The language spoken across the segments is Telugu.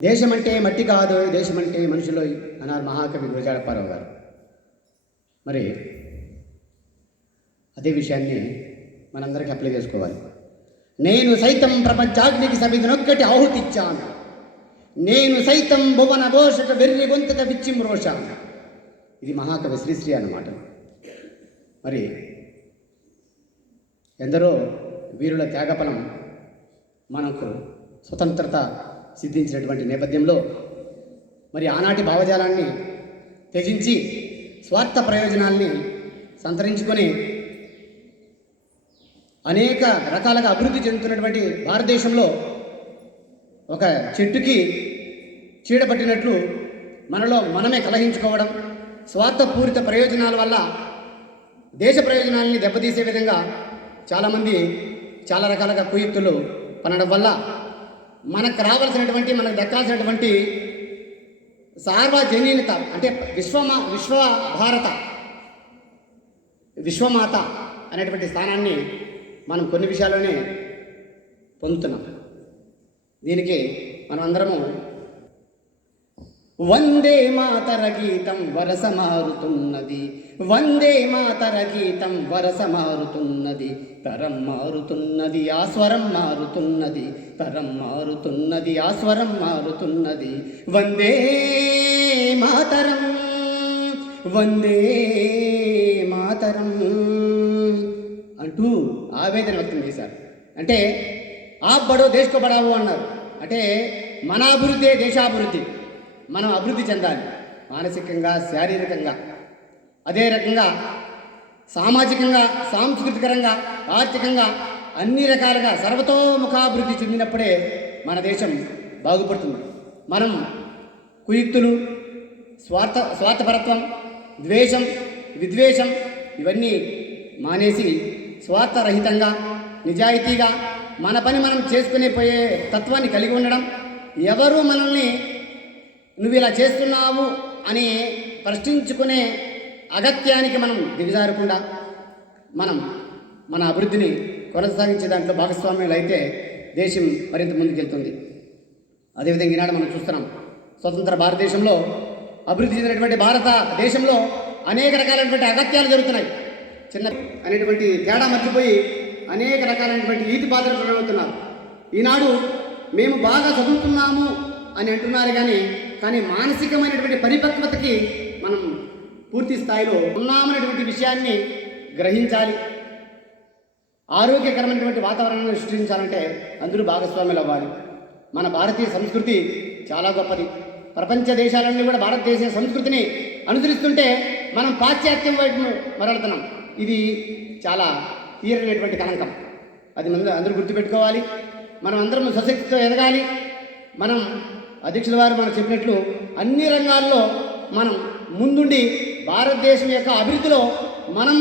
దేశమంటే మట్టి కాదు, దేశమంటే మనుషులు అన్నారు మహాకవి గురజాడ అప్పారావు గారు. మరి అదే విషయాన్ని మనందరికీ అప్లై చేసుకోవాలి. నేను సైతం ప్రపంచాగ్నికి సమితినొక్కటి ఆహుతిచ్చాను, నేను సైతం భువన ఘోషక వెర్రి గొంతక విచ్చిమ్రోషాను. ఇది మహాకవి శ్రీశ్రీ అన్నమాట. మరి ఎందరో వీరుల త్యాగఫలం మనకు స్వతంత్రత సిద్ధించినటువంటి నేపథ్యంలో మరి ఆనాటి భావజాలాన్ని త్యజించి స్వార్థ ప్రయోజనాల్ని సంతరించుకొని అనేక రకాలుగా అభివృద్ధి చెందుతున్నటువంటి భారతదేశంలో ఒక చెట్టుకి చీడపట్టినట్లు మనలో మనమే కలహించుకోవడం, స్వార్థపూరిత ప్రయోజనాల వల్ల దేశ ప్రయోజనాలని దెబ్బతీసే విధంగా చాలామంది చాలా రకాలుగా కుయుక్తులు పనడం వల్ల మనకు రావాల్సినటువంటి, మనకు దక్కాల్సినటువంటి సార్వజనీనత అంటే విశ్వమాత అనేటువంటి స్థానాన్ని మనం కొన్ని విషయాల్లోనే పొందుతున్నాం. దీనికి మనం అందరము వందే మాతర గీతం వరస మారుతున్నది, వందే మాతర గీతం వరస మారుతున్నది, తరం మారుతున్నది ఆస్వరం మారుతున్నది, తరం మారుతున్నది ఆస్వరం మారుతున్నది, వందే మాతరం వందే మాతరం అంటూ ఆవేదన వ్యక్తం చేశారు. అంటే ఆప్ బడో దేశ్ కో బడావో అన్నారు. అంటే మన అభివృద్ధి దేశాభివృద్ధి, మనం అభివృద్ధి చెందాలి మానసికంగా, శారీరకంగా, అదే రకంగా సామాజికంగా, సాంస్కృతికరంగా, ఆర్థికంగా అన్ని రకాలుగా సర్వతోముఖాభివృద్ధి చెందినప్పుడే మన దేశం బాగుపడుతుంది. మనం కుయుక్తులు, స్వార్థపరత్వం, ద్వేషం, విద్వేషం ఇవన్నీ మానేసి స్వార్థరహితంగా, నిజాయితీగా మన పని మనం చేసుకునే పోయే తత్వాన్ని కలిగి ఉండడం, ఎవరు మనల్ని నువ్వు ఇలా చేస్తున్నావు అని ప్రశ్నించుకునే అగత్యానికి మనం దిగజారకుండా మనం మన అభివృద్ధిని కొనసాగించే దాంట్లో భాగస్వామ్యాలు అయితే దేశం మరింత ముందుకెళ్తుంది. అదేవిధంగా ఈనాడు మనం చూస్తున్నాం, స్వతంత్ర భారతదేశంలో అభివృద్ధి చెందినటువంటి భారతదేశంలో అనేక రకాలైనటువంటి అగత్యాలు జరుగుతున్నాయి. చిన్న అనేటువంటి తేడా మర్చిపోయి అనేక రకాలైనటువంటి ఈతి పాత్రలు ప్రవేశిస్తున్నారు. ఈనాడు మేము బాగా చదువుతున్నాము అని అంటున్నారు, కానీ మానసికమైనటువంటి పరిపక్వతకి మనం పూర్తి స్థాయిలో ఉన్నామనేటువంటి విషయాన్ని గ్రహించాలి. ఆరోగ్యకరమైనటువంటి వాతావరణాన్ని సృష్టించాలంటే అందరూ భాగస్వాములు అవ్వాలి. మన భారతీయ సంస్కృతి చాలా గొప్పది. ప్రపంచ దేశాలన్నీ కూడా భారతదేశ సంస్కృతిని అనుసరిస్తుంటే మనం పాశ్చాత్యం వైపు మరలుతున్నాం. ఇది చాలా తీరనటువంటి కలంకం. అది అందరూ గుర్తుపెట్టుకోవాలి. మనం అందరం స్వశక్తితో ఎదగాలి. మనం అధ్యక్షుల వారు మనం చెప్పినట్లు అన్ని రంగాల్లో మనం ముందుండి భారతదేశం యొక్క అభివృద్ధిలో మనం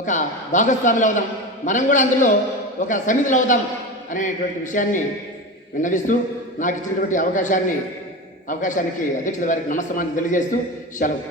ఒక భాగస్వాములు అవుదాం, మనం కూడా అందులో ఒక సమితులు అవుదాం అనేటువంటి విషయాన్ని విన్నవిస్తూ నాకు ఇచ్చినటువంటి అవకాశానికి అధ్యక్షుల వారికి నమస్కారాన్ని తెలియజేస్తూ సెలవు.